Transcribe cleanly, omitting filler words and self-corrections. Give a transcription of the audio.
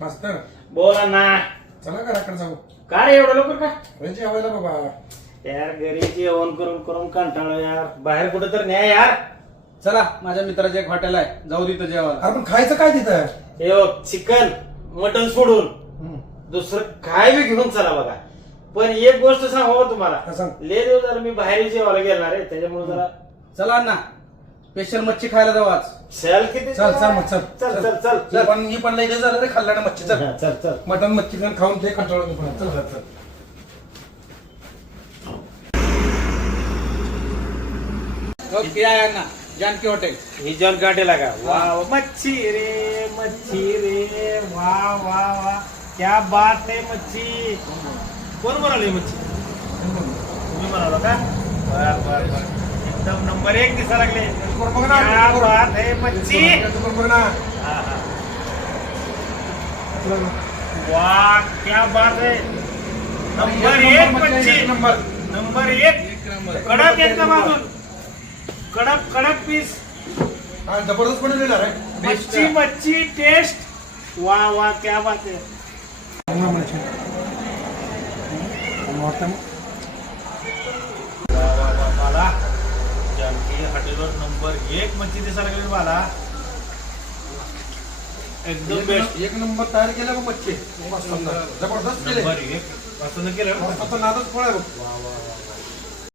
मास्तर बोला ना. चला घराकडे जाऊ. का रे एवढं लवकर का? अरे जेवायला बाबा. यार घरी जेवण करून करून कंटाळलो यार. बाहेर कुठं तर न्या यार. चला माझ्या मित्राचं एक हॉटेल आहे, जाऊ तिथं जेवायला. अरे पण खायचं काय तिथं? हे चिकन मटन सोडून दुसरं काय बी घेऊन चला बघा. पण एक गोष्ट सांगू तुम्हाला, हा, सांग. लय दिवस झालं मी बाहेर जेवायला गेणार आहे, त्याच्यामुळे जरा चला ना, स्पेशल मच्छी खायला जाऊ आज. चल किती चल चल मग चल चल चल चल चल. पण ही पण लई दिवस झालं रे खाल्ला ना मच्छी. चल चल चल. मटन मच्छी खाऊन ते कंटाळून मी पण. चल चल. ओके आहे ना, जानकी हॉटेल. ही जॉन गाडीला का? वा वा. मच्छी रे वा वा वा, क्या बात है मच्छी. कोण बनवली मच्छी? तुम्ही बनवलं का? बर बर बर, एकदम नंबर एक दिसा लागले. बघ ना, क्या बात है मच्छी. बघ ना. हा, हा. वाह क्या बात है. नंबर एक मच्छी. नंबर एक. कडक एकदम अजून कडक कडक पीस. हा, जबरदस्त बनवलेला रे. मच्छी मच्छी टेस्ट. वाह वाह क्या बात है. मला जानकी हॉटेलवर नंबर एक मच्छी दिसायला लागली मला. एकदम बेस्ट. एक नंबर तयार केला बघ मच्छी. जबरदस्त केले. नंबर एक असं केलं. आता नादच फळ आहे बघ. वा वा वा.